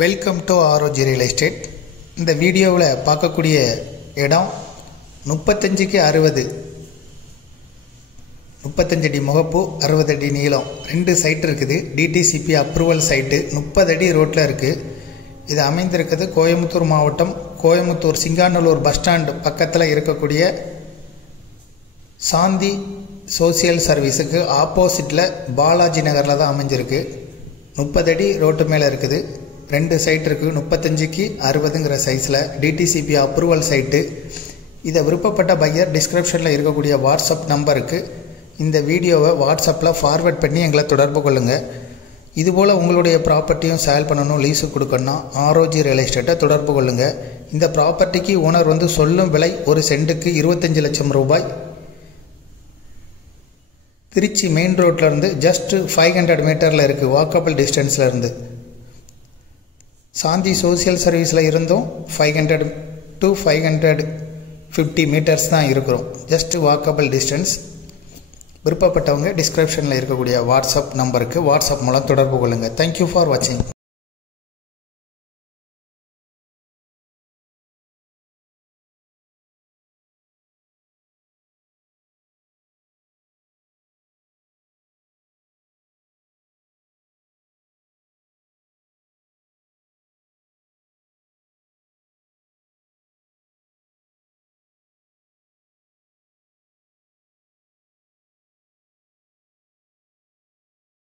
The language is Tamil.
Welcome to ஆரோஜி real estate. இந்த வீடியோவில் பார்க்கக்கூடிய இடம் 35க்கு 60, 35 அடி முகப்பு, 60 அடி நீளம், 2 சைட் இருக்குது. டிடிசிபி அப்ரூவல் சைட்டு, 30 அடி ரோட்டில் இருக்குது. இது அமைந்திருக்கிறது கோயம்புத்தூர் மாவட்டம், கோயம்புத்தூர் சிங்காநல்லூர் பஸ் ஸ்டாண்ட் பக்கத்தில் இருக்கக்கூடிய சாந்தி சோசியல் சர்வீஸுக்கு ஆப்போசிட்டில் பாலாஜி நகரில் தான் அமைஞ்சிருக்கு. 30 அடி ரோட்டு மேலே இருக்குது. 2 சைட் இருக்குது. 35க்கு 60ங்கிற சைஸில் டிடிசிபி அப்ரூவல் சைட்டு. இதை விருப்பப்பட்ட பையர் டிஸ்கிரிப்ஷனில் இருக்கக்கூடிய வாட்ஸ்அப் நம்பருக்கு இந்த வீடியோவை வாட்ஸ்அப்பில் ஃபார்வர்ட் பண்ணி எங்களை தொடர்பு கொள்ளுங்கள். இதுபோல் உங்களுடைய ப்ராப்பர்ட்டியும் சேல் பண்ணணும், லீஸு கொடுக்கணும்னா ஆரோஜி ரியல் எஸ்டேட்டை தொடர்பு கொள்ளுங்கள். இந்த ப்ராப்பர்ட்டிக்கு ஓனர் சொல்லும் விலை ஒரு சென்ட்டுக்கு 25 லட்சம் ரூபாய். திருச்சி மெயின் ரோட்லேருந்து ஜஸ்ட் 500 மீட்டரில் இருக்குது, வாக்கபிள் டிஸ்டன்ஸில் இருந்து. சாந்தி சோசியல் சர்வீஸில் இருந்தும் 500 to 550 மீட்டர்ஸ் தான் இருக்கிறோம். Just walkable distance. விருப்பப்பட்டவங்க டிஸ்கிரிப்ஷனில் இருக்கக்கூடிய வாட்ஸ்அப் நம்பருக்கு வாட்ஸ்அப் மூலம் தொடர்பு கொள்ளுங்கள். தேங்க்யூ ஃபார் வாட்சிங்.